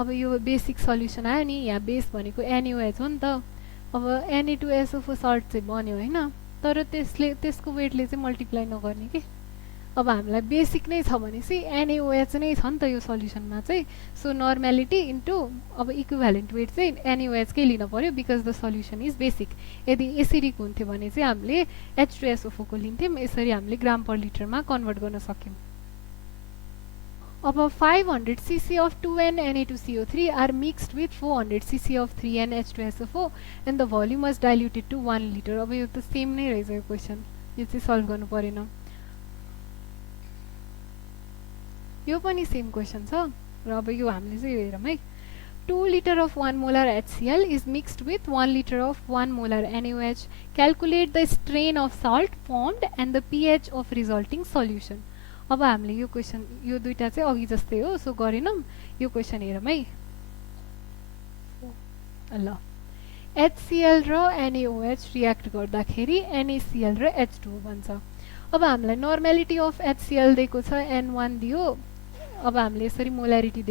अब यो बेसिक सल्युसन आयो नि यहाँ बेस भनेको NaOH हो नि त अब Na2SO4 सल्ट चाहिँ बन्यो हैन तर त्यसको वेटले चाहिँ मल्टिप्लाई नगर्ने के अब हामीलाई बेसिक नै छ भनेपछि NaOH नै छ नि त यो सल्युसनमा चाहिँ सो नर्मालिटी इन्टु अब इक्विभ्यालेन्ट वेट चाहिँ NaOH कै लिन पर्यो because the solution is basic यदि एसिडिक हुन्थ्यो भने चाहिँ हामीले H2SO4 को लिन्थ्यौँ यसरी हामीले ग्राम पर लिटरमा कन्भर्ट गर्न सक्यौँ अब 500 cc of 2N Na2CO3 are mixed with 400 cc of 3NH2SO4 and the volume was diluted to 1 liter अब यो त सेम नै रहेछ यो क्वेसन यो चाहिँ सल्भ गर्नु परेन यो पनि सेम क्वेसन छ र अब यो हामीले चाहिँ हेरौँ है 2 liter of 1 molar HCl is mixed with 1 liter of 1 molar NaOH calculate the strain of salt formed and the pH of resulting solution अब हामीले यो क्वेसन यो दुईटा चाहिँ अघि जस्तै हो सो गरेनौँ यो क्वेसन हेरौँ है ल HCl र NaOH रियाक्ट गर्दाखेरि NaCl र H2O बन्छ अब हामीलाई नर्मालिटी अफ HCl दिएको छ N1 दियो अब हामीले यसरी मोलारिटी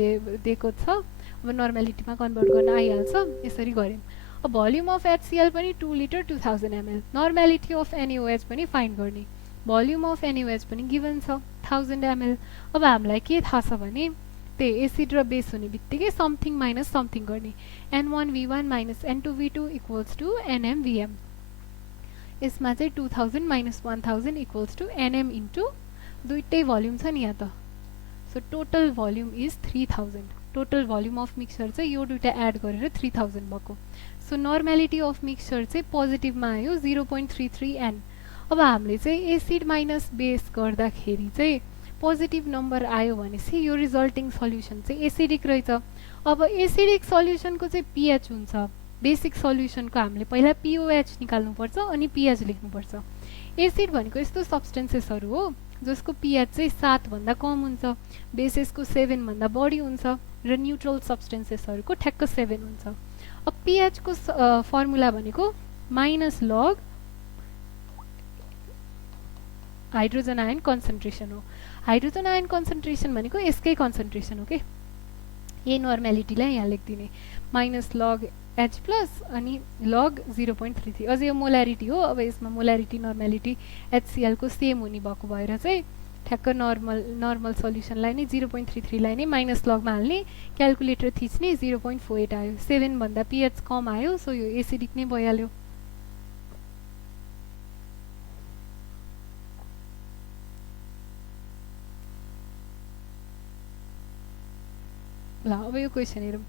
दिएको छ अब नर्मालिटीमा कन्भर्ट गर्न आइहाल्छ यसरी गर्यौँ अब भल्युम अफ HCl पनि 2 litre 2000 ml normality of NaOH पनि फाइन्ड गर्ने भल्युम अफ NaOH पनि गिभन छ 1000 ml अब हामीलाई के थाहा छ भने त्यही एसिड र बेस हुने बित्तिकै समथिङ माइनस समथिङ गर्ने N1V1 minus N2V2 equals to NmVm यसमा चाहिँ 2000 minus 1000 equals to NM into दुइटै भोल्युम छ नि यहाँ त so total volume is 3000 total volume of mixture चाहिँ यो दुइटा एड गरेर 3000 भएको सो नर्मालिटी अफ मिक्सचर चाहिँ पोजिटिभमा आयो 0.33 एन अब हामीले चाहिँ एसिड माइनस बेस गर्दाखेरि चाहिँ पोजिटिभ नम्बर आयो भनेपछि यो रिजल्टिङ सल्युसन चाहिँ एसिडिक रहेछ अब एसिडिक सल्युसनको चाहिँ पिएच हुन्छ बेसिक सल्युसनको हामीले पहिला पिओएच निकाल्नुपर्छ अनि पिएच लेख्नुपर्छ एसिड भनेको यस्तो सब्सटेन्सेसहरू हो जसको पिएच चाहिँ 7 भन्दा कम हुन्छ बेसिसको 7 भन्दा बढी हुन्छ र न्युट्रल सब्सटेन्सेसहरूको ठ्याक्क 7 हुन्छ अब पिएचको फर्मुला भनेको माइनस लग हाइड्रोजन आयन कन्सन्ट्रेसन हो हाइड्रोजन आयन कन्सन्ट्रेसन भनेको यसकै कन्सन्ट्रेसन हो के यही नर्मालिटीलाई यहाँ लेखिदिने माइनस लग एच प्लस अनि लग 0.33 अझै यो मोलारिटी हो अब यसमा मोलारिटी नर्मालिटी एचसिएलको सेम हुने भएको भएर चाहिँ ठ्याक्क नर्मल सल्युसनलाई नै 0.33 लाई नै माइनस लगमा हाल्ने क्यालकुलेटर थिच्ने 0.48 आयो 7 भन्दा पिएच कम आयो सो यो एसिडिक नै भइहाल्यो ल अब यो क्वेसन हेरौँ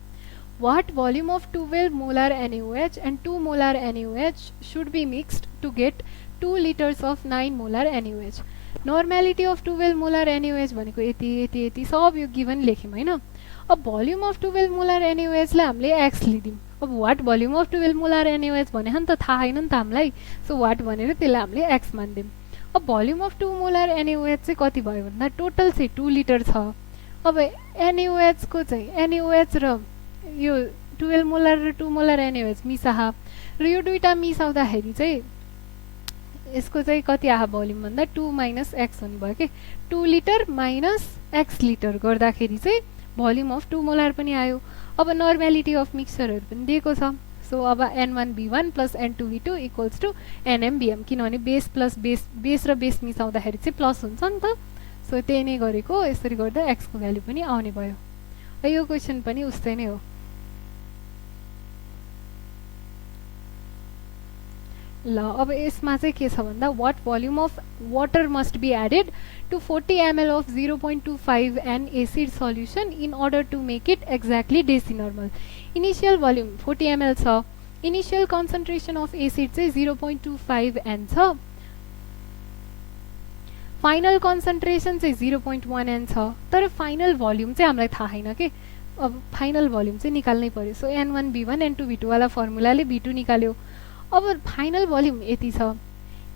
What volume of 12 molar NaOH and 2 molar NaOH should be mixed to get 2 liters of 9 molar NaOH? Normality of 12 molar NaOH भनेको यति सब यो गिभन लेख्यौँ हैन अब भोल्युम अफ 12 मोलर NaOH लाई हामीले x लिदियौँ अब what volume of 12 molar NaOH भने नि त थाहा छैन नि त हामीलाई सो वाट भनेर त्यसलाई हामीले x मान्दियौँ अब भोल्युम अफ 2 मोलर NaOH चाहिँ कति भयो भन्दा टोटल चाहिँ 2 लिटर छ अब NaOH को चाहिँ NaOH र यो 12 मोलर र 2 मोलर NaOH मिसाहा र यो दुईटा मिसाउँदाखेरि चाहिँ यसको चाहिँ कति आहा भोल्युम भन्दा 2 माइनस x हुने भयो के 2 लिटर माइनस x लिटर गर्दाखेरि चाहिँ भोल्युम अफ 2 मोलर पनि आयो अब नर्मालिटी अफ मिक्सचरहरू पनि दिएको छ सो अब N1B1 plus N2B2 equals to NMBM किनभने बेस प्लस बेस र बेस मिसाउँदाखेरि चाहिँ प्लस हुन्छ नि त सो त्यही नै गरेको यसरी गर्दा x को भ्यालु पनि आउने भयो यो क्वेसन पनि उस्तै नै हो ल अब यसमा चाहिँ के छ भन्दा what volume of water must be added to 40 ml of 0.25 N acid solution in order to make it exactly deci normal initial volume 40 ml छ इनिशियल कन्सन्ट्रेसन अफ एसिड चाहिँ 0.25 एन छ फाइनल कन्सन्ट्रेसन चाहिँ 0.1 an छ तर final volume चाहिँ हामीलाई थाहा छैन के अब फाइनल भोल्युम चाहिँ निकाल्नै पर्यो सो N1B1 N2B2 वाला फर्मुलाले B2 निकाल्यो अब फाइनल भोल्युम यति छ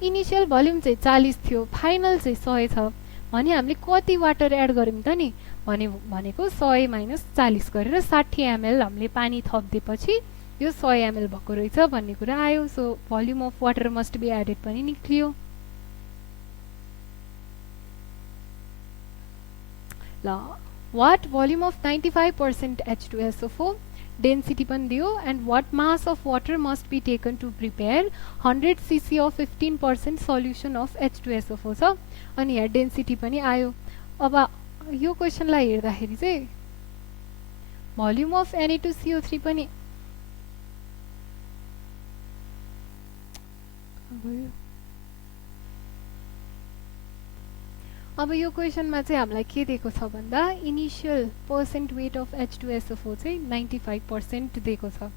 इनिशियल भोल्युम चाहिँ 40 थियो फाइनल चाहिँ 100 छ भने हामीले कति वाटर एड गर्यौं त नि भनेको 100 माइनस 40 गरेर 60 ml हामीले पानी थप्दिएपछि यो 100 ml भएको रहेछ भन्ने कुरा आयो so volume of water must be added पनि निक्लियो ल what volume of 95% H2SO4 density पनि दियो and what mass of water must be taken to prepare 100 cc of 15% solution of H2SO4 छ अनि यहाँ डेन्सिटी पनि आयो अब यो क्वेसनलाई हेर्दाखेरि चाहिँ भोल्युम अफ Na2CO3 पनि अब यो क्वेसनमा चाहिँ हामीलाई के दिएको छ भन्दा initial percent weight of H2SO4 चाहिँ 95% दिएको छ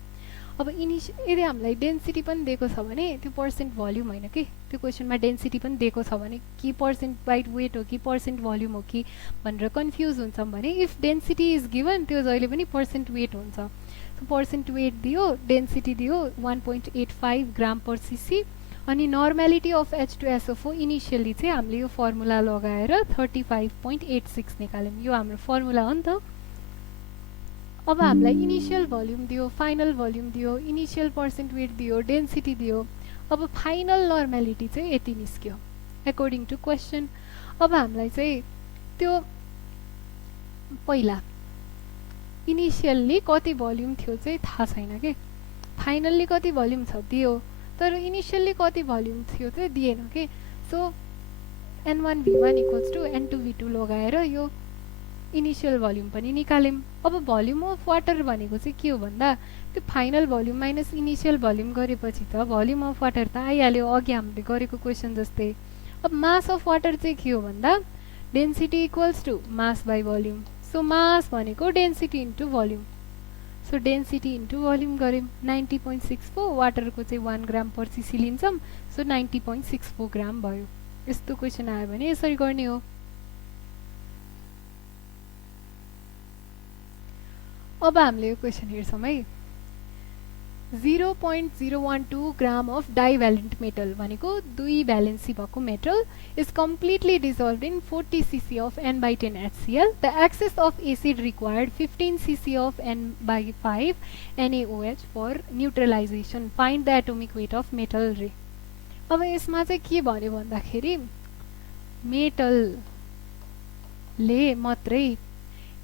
अब यदि हामीलाई डेन्सिटी पनि दिएको छ भने त्यो पर्सेन्ट भोल्युम हैन के त्यो क्वेसनमा डेन्सिटी पनि दिएको छ भने कि पर्सेन्ट बाइ वेट हो कि पर्सेन्ट भोल्युम हो कि भनेर कन्फ्युज हुन्छौं भने इफ डेन्सिटी इज गिवन त्यो जहिले पनि पर्सेन्ट वेट हुन्छ सो पर्सेन्ट वेट दियो डेन्सिटी दियो 1.85 ग्राम पर सीसी अनि नर्मालिटी अफ H2SO4 इनिशियली चाहिँ हामीले यो फर्मुला लगाएर 35.86 निकाल्यौं यो हाम्रो फर्मुला हो नि त अब हामीलाई इनिशियल भोल्युम दियो फाइनल भोल्युम दियो इनिशियल पर्सेन्ट वेट दियो डेन्सिटी दियो अब फाइनल नर्मालिटी चाहिँ यति निस्क्यो अकॉर्डिङ टु क्वेशन अब हामीलाई चाहिँ त्यो पहिला इनिशियली कति भोल्युम थियो चाहिँ थाहा छैन के फाइनली कति भोल्युम छ दियो तर इनिशियली कति भोल्युम थियो चाहिँ दिएन के so N1V1 equals to N2V2 लगाएर यो इनिशियल भोल्युम पनि निकाल्यौँ। अब भोल्युम अफ वाटर भनेको चाहिँ के हो भन्दा त्यो final volume minus initial volume गरेपछि त भोल्युम अफ वाटर त आइहाल्यो, अघि हामीले गरेको क्वेसन जस्तै। अब मास अफ वाटर चाहिँ के हो भन्दा density equals to mass by volume. So mass भनेको density into volume. So density into volume गऱ्यौँ। 90.64, वाटरको चाहिँ 1 ग्राम पर सिसी लिन्छौँ। सो 90.64 ग्राम भयो। यस्तो क्वेसन आयो भने यसरी गर्ने हो। अब हामीले यो क्वेसन हेर्छौँ है। 0.012 ग्राम अफ डाइभ्यालेन्ट मेटल भनेको 2 भ्यालेन्सी भएको metal is completely dissolve in 40 cc of n/10 HCl. The excess of acid required 15 cc of n/5 NaOH for neutralization. Find the atomic weight of metal रे। अब यसमा चाहिँ के भन्यो भन्दाखेरि मेटलले मात्रै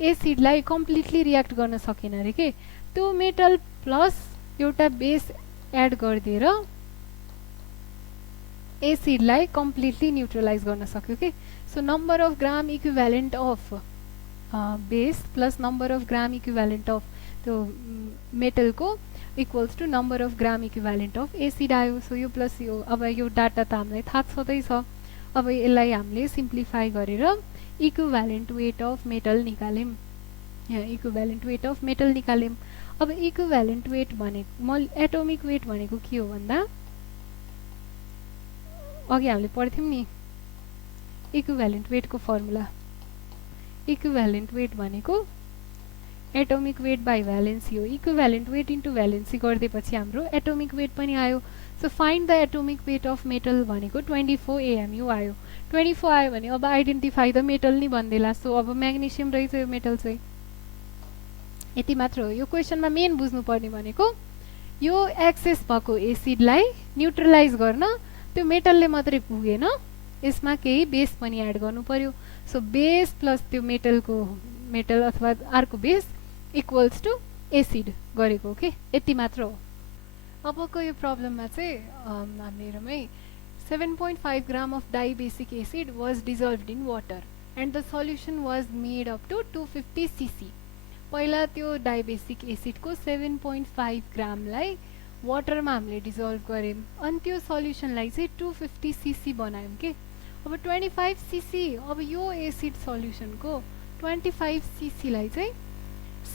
एसिडलाई कम्प्लिटली रियाक्ट गर्न सकेन अरे के। त्यो मेटल प्लस एउटा बेस एड गरिदिएर एसिडलाई कम्प्लिटली न्युट्रलाइज गर्न सक्यो के। So number of gram equivalent of base plus number of gram equivalent of त्यो मेटलको equals to number of gram equivalent of acid आयो। सो यो प्लस यो, अब यो डाटा त हामीलाई थाहा छँदैछ। अब यसलाई हामीले सिम्प्लिफाई गरेर इक्विभ्यालेन्ट वेट अफ मेटल निकाल्यौँ। यहाँ इक्विभ्यालेन्ट वेट अफ मेटल निकाल्यौँ। अब इक्विभ्यालेन्ट वेट भनेको एटोमिक वेट भनेको के हो भन्दा अघि हामीले पढ्थ्यौँ नि इक्विभ्यालेन्ट वेटको फर्मुला। इक्विभ्यालेन्ट वेट भनेको एटोमिक वेट बाई भ्यालेन्सी हो। इक्विभ्यालेन्ट वेट इन्टु भ्यालेन्सी गरिदिएपछि हाम्रो एटोमिक वेट पनि आयो। So find the atomic weight of metal भनेको 24 AMU आयो। 24 आयो भने अब आइडेन्टिफाई द मेटल नि भन्दैला। सो अब म्याग्नेसियम रहेछ यो मेटल चाहिँ। यति मात्र हो। यो क्वेसनमा मेन बुझ्नुपर्ने भनेको यो एक्सेस भएको एसिडलाई न्युट्रलाइज गर्न त्यो मेटलले मात्रै पुगेन, यसमा केही बेस पनि एड गर्नु पर्यो। सो बेस प्लस त्यो मेटल अथवा अर्को बेस इक्वल्स टु एसिड गरेको के। यति मात्र हो। अबको यो प्रब्लममा चाहिँ हामीले हेरौँ है। 7.5 gram of dibasic acid was dissolved in water and the solution was made up to 250 cc। पहिला त्यो डाइबेसिक एसिडको 7.5 ग्रामलाई वाटरमा हामीले डिजल्भ गऱ्यौँ अनि त्यो सल्युसनलाई चाहिँ 250 cc बनायौँ के। अब 25 cc, अब यो एसिड सल्युसनको 25 cc लाई चाहिँ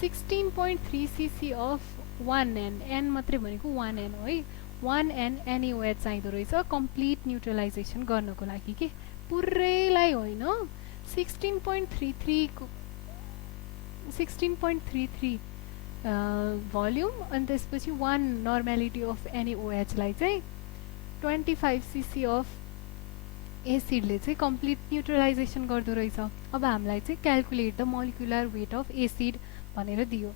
16.3 cc अफ 1n, n मात्रै भनेको 1n हो है। 1n NaOH चाहिँदो रहेछ कम्प्लिट न्युट्रलाइजेसन गर्नको लागि के, पुरैलाई होइन। 16.33 भोल्युम अनि त्यसपछि 1 नर्मालिटी अफ NaOH लाई चाहिँ 25 cc अफ एसिडले चाहिँ कम्प्लिट न्युट्रलाइजेसन गर्दो रहेछ। अब हामीलाई चाहिँ calculate the molecular weight of acid भनेर दियो।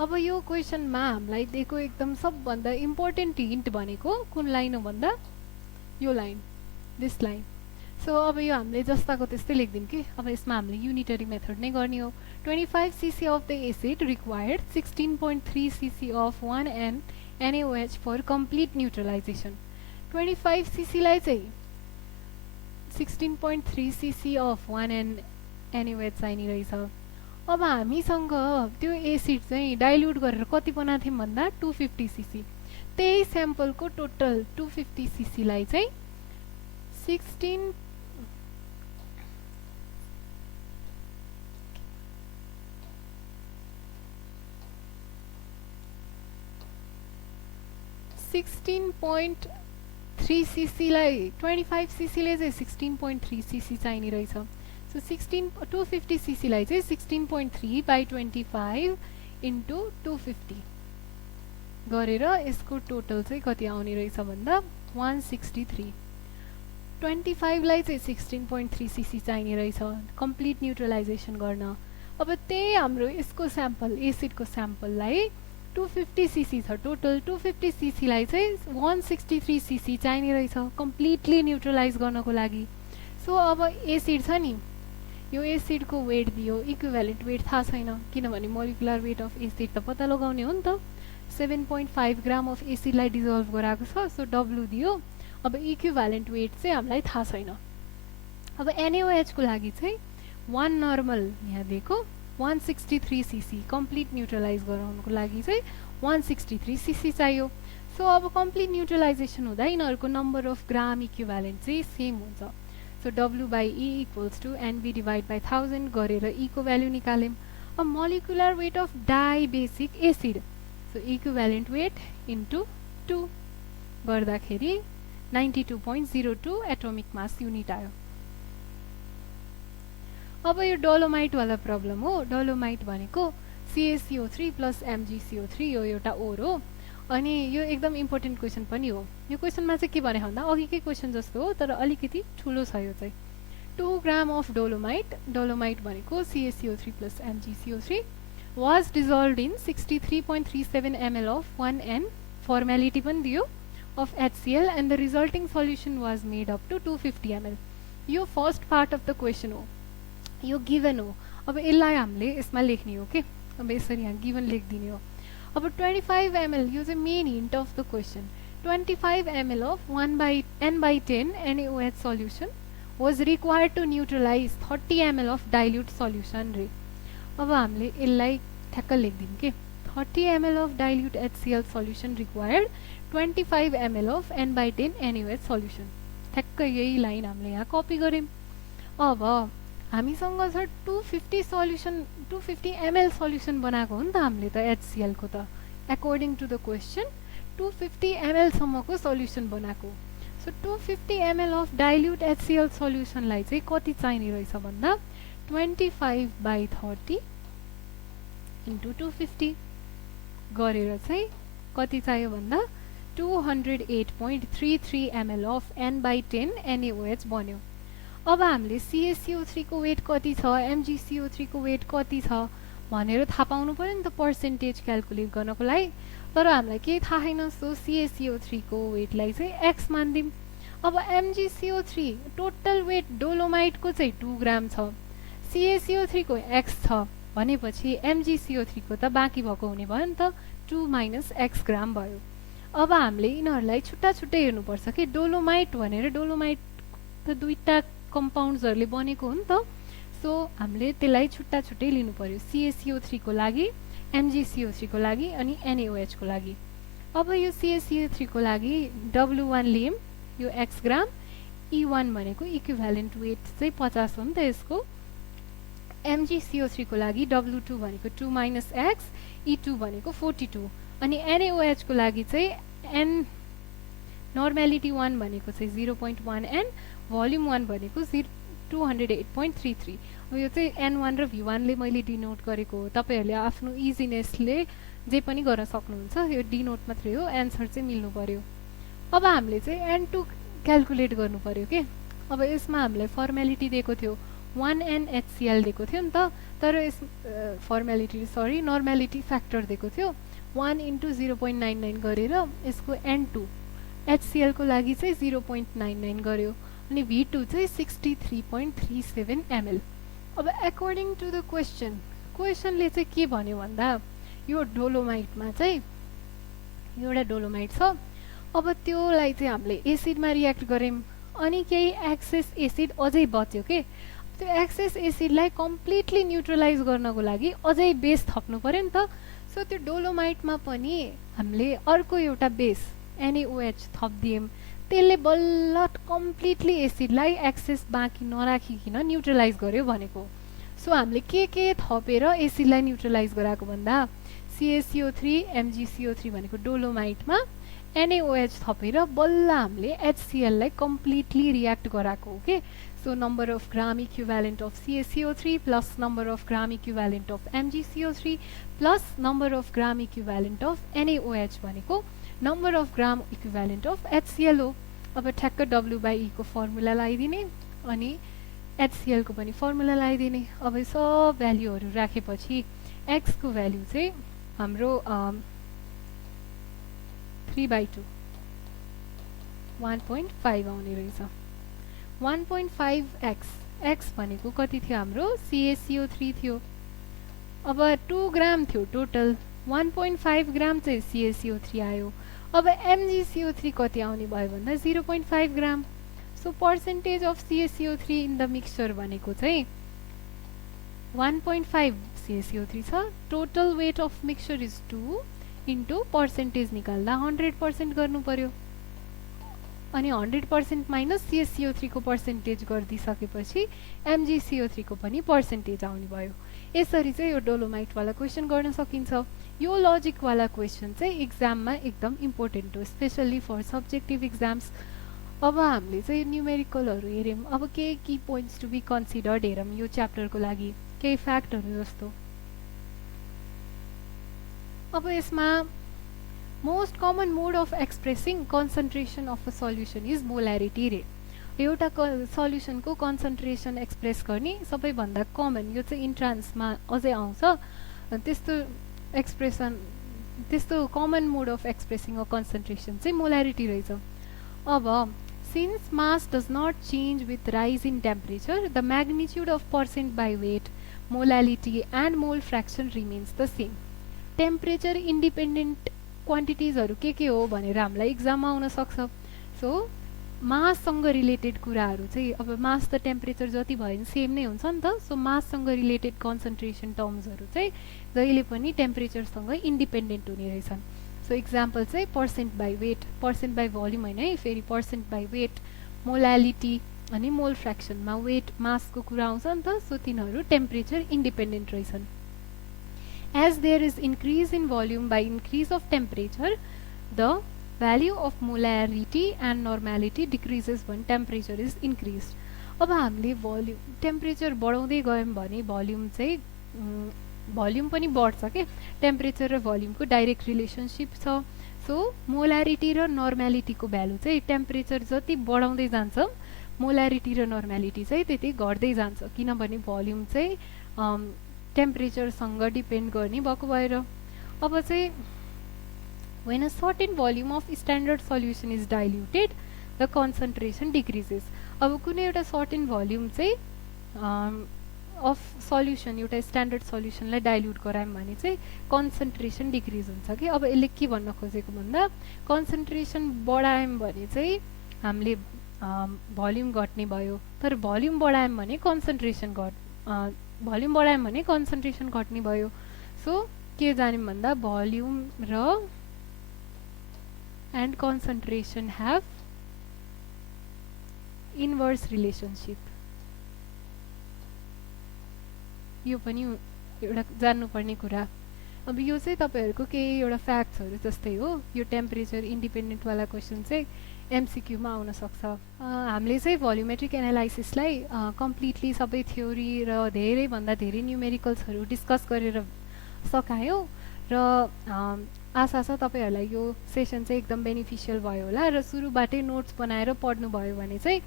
अब यो क्वेसनमा हामीलाई दिएको एकदम सबभन्दा इम्पोर्टेन्ट हिन्ट भनेको कुन लाइन हो भन्दा यो लाइन, दिस लाइन। सो अब यो हामीले जस्ताको त्यस्तै लेखिदिउँ कि। अब यसमा हामीले युनिटरी मेथड नै गर्ने हो। 25 cc of the acid required 16.3 cc of 1n NaOH for complete neutralization. 25 cc लाई चाहिँ 16.3 cc अफ 1n NaOH चाहिने रहेछ। अब हामीसँग त्यो एसिड चाहिँ डाइल्युट गरेर कति बनाएको थियौँ भन्दा 250 cc। त्यही स्याम्पलको टोटल 250 cc लाई चाहिँ 16.3 cc लाई 25 cc ले चाहिँ 16.3 cc चाहिने रहेछ। सो 250 cc लाई चाहिँ 16.3 बाई 25 इन्टु 250 गरेर यसको टोटल चाहिँ कति आउने रहेछ भन्दा 163। 25 लाई चाहिँ 16.3 cc चाहिने रहेछ कम्प्लिट न्युट्रलाइजेसन गर्न। अब त्यही हाम्रो यसको स्याम्पल एसिडको स्याम्पललाई 250 cc छ टोटल। 250 cc लाई चाहिँ 163 cc चाहिने रहेछ कम्प्लिटली न्युट्रलाइज गर्नको लागि। सो अब एसिड छ नि, यो एसिडको वेट दियो, इक्विभ्यालेन्ट वेट थाहा छैन किनभने मोलिकुलर वेट अफ एसिड त पत्ता लगाउने हो नि त। 7.5 ग्राम अफ एसिडलाई डिजल्भ गराएको छ। सो W दियो। अब इक्विभ्यालेन्ट वेट चाहिँ हामीलाई थाहा छैन। अब NaOH को लागि चाहिँ 1 नर्मल यहाँ दिएको 163 सीसी कम्प्लिट न्युट्रलाइज गराउनको लागि चाहिँ 163 सीसी चाहियो। सो अब कम्प्लिट न्युट्रलाइजेसन हुँदा यिनीहरूको नम्बर अफ ग्राम इक्विभ्यालेन्ट चाहिँ सेम हुन्छ। So W/E equals to NB divide by 1000 गरेर E को भ्यालु निकाल्यौँ। अब molecular weight of dibasic acid, so equivalent weight into 2 गर्दाखेरि 92.02 एटोमिक मास युनिट आयो। अब यो डोलोमाइट वाला प्रब्लम हो। डोलोमाइट भनेको CaCO3 प्लस MgCO3 यो एउटा ओर हो अनि यो एकदम इम्पोर्टेन्ट क्वेसन पनि हो। यो क्वेसनमा चाहिँ के भने भन्दा अघिकै क्वेसन जस्तो हो तर अलिकति ठुलो छ यो चाहिँ। 2 ग्राम अफ डोलोमाइट, डोलोमाइट भनेको CaCO3 plus MgCO3 was dissolve in 63.37 ml of 1N, formality पनि दियो, of HCl and the resulting solution was made up to 250 ml। यो first part of the question हो, यो गिभन हो। अब यसलाई हामीले यसमा लेख्ने हो के, अब यसरी यहाँ गिभन लेखिदिने हो। अब 25 ml, यो चाहिँ main hint of the question. 25 ml of 1/n/10 NaOH solution was required to neutralize 30 ml of dilute solution रे। अब हामीले यसलाई ठ्याक्क लेखिदिउँ के, 30 ml of dilute HCl solution required 25 ml of n/10 NaOH solution। ठ्याक्क यही लाइन हामीले यहाँ कपी गऱ्यौँ। अब हामीसँग छ 250 सल्युसन, 250 ml सल्युसन बनाएको हो नि त हामीले त HCl को त, according to the question 250 ml सम्मको सल्युसन बनाएको। So 250 ml of dilute HCl सल्युसनलाई चाहिँ कति चाहिने रहेछ भन्दा 25/30 इन्टु 250 गरेर चाहिँ कति चाहियो भन्दा 208.33 ml अफ n/10 NaOH बन्यो। अब हामीले CaCO3 को वेट कति छ, MgCO3 को वेट कति छ भनेर थाहा पाउनु पर्यो नि त पर्सेन्टेज क्याल्कुलेट गर्नको लागि। तर हामीलाई केही थाहा छैन, सो CaCO3 को वेटलाई चाहिँ x मानिदिउँ। अब MgCO3 टोटल वेट डोलोमाइटको चाहिँ 2 ग्राम छ, CaCO3 को x छ भनेपछि MgCO3 को त बाँकी भएको हुने भयो नि त, 2 - x ग्राम भयो। अब हामीले यिनीहरूलाई छुट्टा छुट्टै हेर्नुपर्छ कि डोलोमाइट भनेर, डोलोमाइट त दुईटा कम्पाउन्ड्सहरूले बनेको हो नि त, सो हामीले त्यसलाई छुट्टा छुट्टै लिनु पर्यो, CaCO3 को लागि, MgCO3 को लागि अनि NaOH को लागि। अब यो CaCO3 को लागि W1 लियौँ, यो x ग्राम, E1 भनेको इक्विभ्यालेन्ट वेट चाहिँ 50 हो नि त यसको, MgCO3 को लागि W2 भनेको 2 - x, E2 भनेको 42 अनि NaOH को लागि चाहिँ n नर्मेलिटी 1 भनेको चाहिँ 0.1 n, भोल्युम 1 भनेको 208.33। अब यो चाहिँ N1 र V1 ले मैले डिनोट गरेको हो, तपाईहरुले आफ्नो इजिनेसले जे पनि गर्न सक्नुहुन्छ, यो डिनोट मात्रै हो, एन्सर चाहिँ मिल्नु पर्यो। अब हामीले चाहिँ N2 क्याल्कुलेट गर्नु पर्यो के। अब यसमा हामीलाई फर्मेलिटी दिएको थियो 1N HCl दिएको थियो नि त, तर यस फर्मेलिटी सरी नर्मेलिटी फ्याक्टर दिएको थियो 1 × 0.99 गरेर यसको N2 HCl को लागि चाहिँ 0.99 गर्यो अनि V2 चाहिँ 63.37 ml। अब अकॉर्डिङ टु द क्वेसनले चाहिँ के भन्यो भन्दा यो डोलोमाइटमा चाहिँ एउटा डोलोमाइट छ, अब त्योलाई चाहिँ हामीले एसिडमा रियाक्ट गर्यौं अनि केही एक्सेस एसिड अझै बच्यो के, त्यो एक्सेस एसिडलाई कम्प्लिटली न्युट्रलाइज गर्नको लागि अझै बेस थप्नु पर्यो नि त। सो त्यो डोलोमाइटमा पनि हामीले अर्को एउटा बेस NaOH थप्दियौं, त्यसले बल्ल कम्प्लिटली एसिडलाई एक्सेस बाँकी नराखिकन न्युट्रलाइज गर्यो भनेको। सो हामीले के थपेर एसिडलाई न्युट्रलाइज गराएको भन्दा CaCO3 MgCO3 भनेको डोलोमाइटमा NaOH थपेर बल्ल हामीले HCl लाई कम्प्लिटली रियाक्ट गराएको हो के। So number of gram equivalent of CaCO3 plus number of gram equivalent of MgCO3 plus number of gram equivalent of NaOH भनेको number of gram equivalent of HCl हो। अब ठ्याक्क W/E को formula लगाइदिने अनि HCl को पनि फर्मुला लगाइदिने। अब सब भ्यालुहरु राखेपछि x को भ्यालु चाहिँ हाम्रो 3/2 1.5 आउने रहेछ। 1.5x भनेको कति थियो हाम्रो CaCO3 थियो। अब 2 ग्राम थियो टोटल, 1.5 ग्राम चाहिँ CaCO3 आयो। अब MgCO3 कति आउने भयो भन्दा 0.5 gram. So percentage of CaCO3 in the mixture भनेको चाहिँ 1.5 CaCO3 छ, total weight of mixture is 2 into percentage निकाल्दा 100% गर्नु पर्यो अनि 100% माइनस CaCO3 को पर्सेन्टेज गरिदिइसकेपछि MgCO3 को पनि पर्सेन्टेज आउने भयो। यसरी चाहिँ यो डोलोमाइट वाला क्वेसन गर्न सकिन्छ। यो लजिक वाला क्वेसन चाहिँ एक्जाममा एकदम इम्पोर्टेन्ट हो, स्पेशली फर सब्जेक्टिभ एक्जाम्स। अब हामीले चाहिँ न्युमेरिकलहरू हेऱ्यौँ, अब केही key points to be considered हेरौँ यो च्याप्टरको लागि, केही फ्याक्टहरू जस्तो। अब यसमा most common mode of expressing concentration of a solution is molarity रे। एउटा सल्युसनको कन्सन्ट्रेसन एक्सप्रेस गर्ने सबैभन्दा कमन, यो चाहिँ इन्ट्रान्समा अझै आउँछ, त्यस्तो एक्सप्रेसन, त्यस्तो common mode of expressing a concentration चाहिँ मोलारिटी रहेछ। अब since mass does not change with rise in temperature the magnitude of percent by weight, molality and mole fraction remains the same. Temperature independent क्वान्टिटिजहरू के हो भनेर हामीलाई इक्जाममा आउन सक्छ। सो माससँग रिलेटेड कुराहरू चाहिँ, अब मास त टेम्परेचर जति भयो भने सेम नै हुन्छ नि त। सो माससँग रिलेटेड कन्सन्ट्रेसन टर्म्सहरू चाहिँ जहिले पनि टेम्परेचरसँग इन्डिपेन्डेन्ट हुने रहेछन्। सो इक्जाम्पल चाहिँ percent by weight, percent by volume होइन है, फेरि पर्सेन्ट बाई वेट, मोलालिटी अनि मोल फ्र्याक्सनमा वेट मासको कुरा आउँछ नि त। सो तिनीहरू टेम्परेचर इन्डिपेन्डेन्ट रहेछन्। As there is increase in volume by increase of temperature, the value of molarity and normality decreases when temperature is increased. अब हामीले भोल्युम टेम्परेचर बढाउँदै गयौँ भने भोल्युम चाहिँ भोल्युम पनि बढ्छ के, टेम्परेचर र भोल्युमको डाइरेक्ट रिलेसनसिप छ। सो मोलारिटी र नर्मालिटीको भ्यालु चाहिँ टेम्परेचर जति बढाउँदै जान्छ मोलारिटी र नर्मालिटी चाहिँ त्यति घट्दै जान्छ, किनभने भोल्युम चाहिँ टेम्परेचरसँग डिपेन्ड गर्ने भएको भएर। अब चाहिँ when a certain volume of standard solution is diluted the concentration decreases। अब कुनै एउटा सर्टेन भोल्युम चाहिँ अफ सल्युसन, एउटा स्ट्यान्डर्ड सल्युसनलाई डाइल्युट गरायौँ भने चाहिँ कन्सन्ट्रेसन डिक्रिज हुन्छ कि। अब यसले के भन्न खोजेको भन्दा कन्सन्ट्रेसन बढायौँ भने चाहिँ हामीले भोल्युम घट्ने भयो, तर भोल्युम बढायौँ भने कन्सन्ट्रेसन भोल्युम बढायौँ भने कन्सन्ट्रेसन घट्ने भयो। सो के जान्यौँ भन्दा भोल्युम र and concentration have inverse relationship. यो पनि एउटा जान्नुपर्ने कुरा। अब यो चाहिँ तपाईँहरूको केही एउटा फ्याक्ट्सहरू जस्तै हो। यो टेम्परेचर इन्डिपेन्डेन्टवाला क्वेसन चाहिँ एमसिक्यूमा आउन सक्छ। हामीले चाहिँ भोल्युमेट्रिक एनालाइसिसलाई कम्प्लिटली सबै थ्योरी र धेरैभन्दा धेरै न्युमेरिकल्सहरू डिस्कस गरेर सकायौँ र आशा छ तपाईँहरूलाई यो सेसन चाहिँ एकदम बेनिफिसियल भयो होला र सुरुबाटै नोट्स बनाएर पढ्नुभयो भने चाहिँ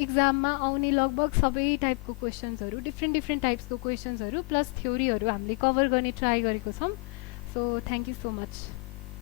इक्जाममा आउने लगभग सबै टाइपको क्वेसन्सहरू, डिफ्रेन्ट टाइप्सको क्वेसन्सहरू प्लस थ्योरीहरू हामीले कभर गर्ने ट्राई गरेको छौँ। So thank you so much.